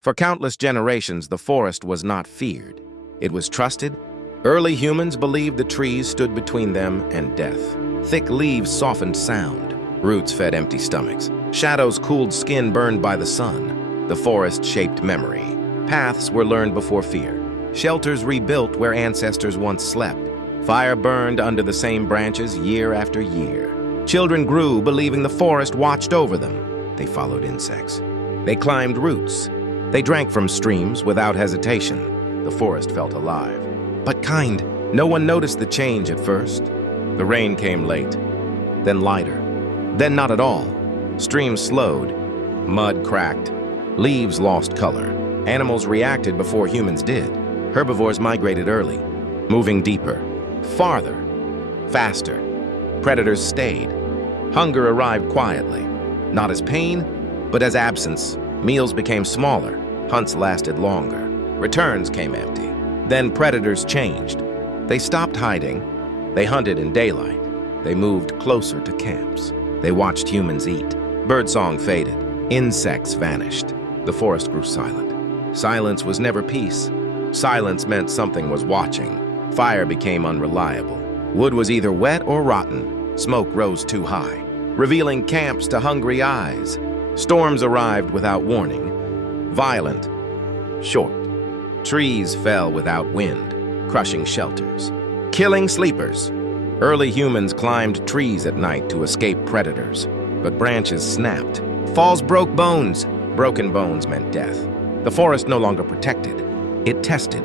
For countless generations, the forest was not feared. It was trusted. Early humans believed the trees stood between them and death. Thick leaves softened sound. Roots fed empty stomachs. Shadows cooled skin burned by the sun. The forest shaped memory. Paths were learned before fear. Shelters rebuilt where ancestors once slept. Fire burned under the same branches year after year. Children grew believing the forest watched over them. They followed insects. They climbed roots. They drank from streams without hesitation. The forest felt alive, but kind. No one noticed the change at first. The rain came late, then lighter, then not at all. Streams slowed, mud cracked, leaves lost color. Animals reacted before humans did. Herbivores migrated early, moving deeper, farther, faster. Predators stayed. Hunger arrived quietly, not as pain, but as absence. Meals became smaller, hunts lasted longer, returns came empty. Then predators changed. They stopped hiding, they hunted in daylight, they moved closer to camps. They watched humans eat. Birdsong faded, insects vanished. The forest grew silent. Silence was never peace. Silence meant something was watching. Fire became unreliable. Wood was either wet or rotten. Smoke rose too high, revealing camps to hungry eyes. Storms arrived without warning, violent, short. Trees fell without wind, crushing shelters, killing sleepers. Early humans climbed trees at night to escape predators, but branches snapped. Falls broke bones. Broken bones meant death. The forest no longer protected, it tested.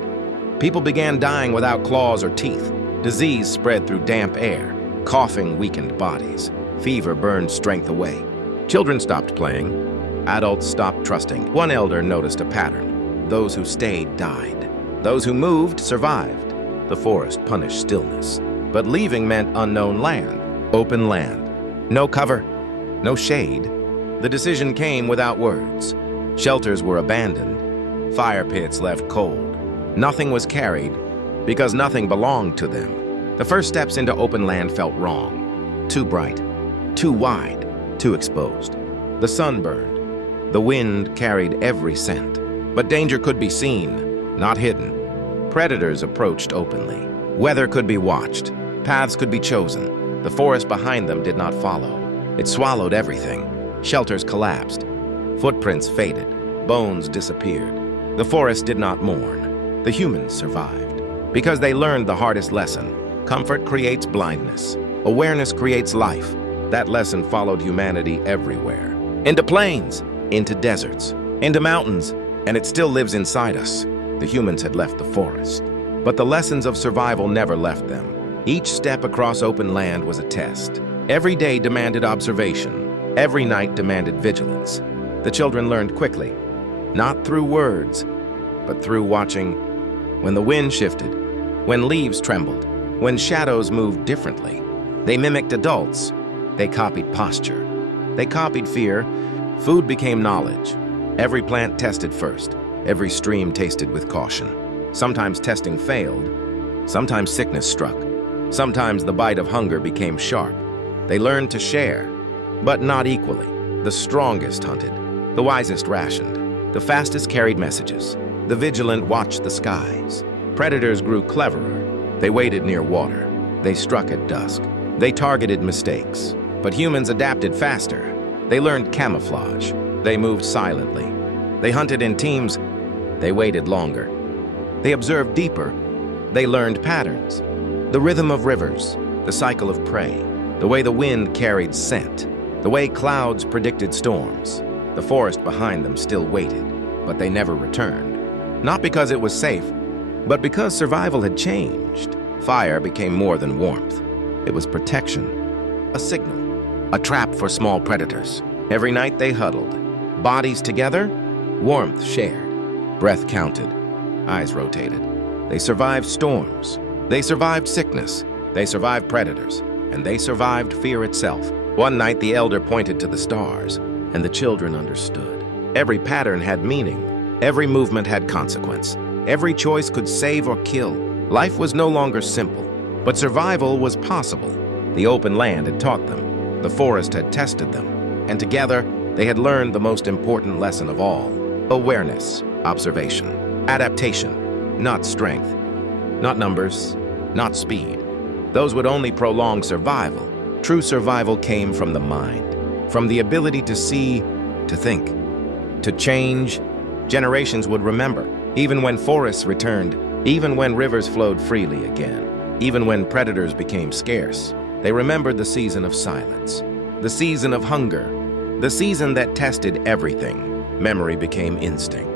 People began dying without claws or teeth. Disease spread through damp air. Coughing weakened bodies. Fever burned strength away. Children stopped playing. Adults stopped trusting. One elder noticed a pattern. Those who stayed died. Those who moved survived. The forest punished stillness. But leaving meant unknown land, open land. No cover, no shade. The decision came without words. Shelters were abandoned. Fire pits left cold. Nothing was carried because nothing belonged to them. The first steps into open land felt wrong. Too bright, too wide, too exposed. The sun burned. The wind carried every scent. But danger could be seen, not hidden. Predators approached openly. Weather could be watched. Paths could be chosen. The forest behind them did not follow. It swallowed everything. Shelters collapsed. Footprints faded. Bones disappeared. The forest did not mourn. The humans survived. Because they learned the hardest lesson. Comfort creates blindness. Awareness creates life. That lesson followed humanity everywhere. Into plains, into deserts, into mountains, and it still lives inside us. The humans had left the forest. But the lessons of survival never left them. Each step across open land was a test. Every day demanded observation. Every night demanded vigilance. The children learned quickly, not through words, but through watching. When the wind shifted, when leaves trembled, when shadows moved differently, they mimicked adults. They copied posture. They copied fear. Food became knowledge. Every plant tested first. Every stream tasted with caution. Sometimes testing failed. Sometimes sickness struck. Sometimes the bite of hunger became sharp. They learned to share, but not equally. The strongest hunted. The wisest rationed. The fastest carried messages. The vigilant watched the skies. Predators grew cleverer. They waited near water. They struck at dusk. They targeted mistakes. But humans adapted faster. They learned camouflage. They moved silently. They hunted in teams. They waited longer. They observed deeper. They learned patterns. The rhythm of rivers, the cycle of prey, the way the wind carried scent, the way clouds predicted storms. The forest behind them still waited, but they never returned. Not because it was safe, but because survival had changed. Fire became more than warmth. It was protection, a signal, a trap for small predators. Every night they huddled, bodies together, warmth shared, breath counted, eyes rotated. They survived storms. They survived sickness. They survived predators. And they survived fear itself. One night the elder pointed to the stars, and the children understood. Every pattern had meaning. Every movement had consequence. Every choice could save or kill. Life was no longer simple, but survival was possible. The open land had taught them. The forest had tested them. And together, they had learned the most important lesson of all. Awareness, observation, adaptation, not strength, not numbers, not speed. Those would only prolong survival. True survival came from the mind, from the ability to see, to think, to change. Generations would remember, even when forests returned, even when rivers flowed freely again, even when predators became scarce. They remembered the season of silence, the season of hunger, the season that tested everything. Memory became instinct.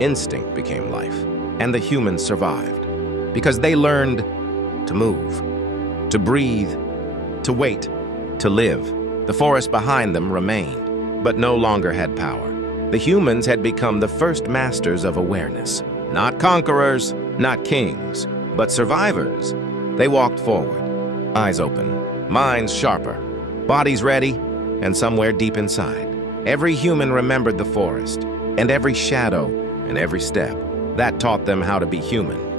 Instinct became life. And the humans survived because they learned to move, to breathe, to wait, to live. The forest behind them remained, but no longer had power. The humans had become the first masters of awareness. Not conquerors, not kings, but survivors. They walked forward, eyes open, minds sharper, bodies ready, and somewhere deep inside, every human remembered the forest, and every shadow, and every step. That taught them how to be human.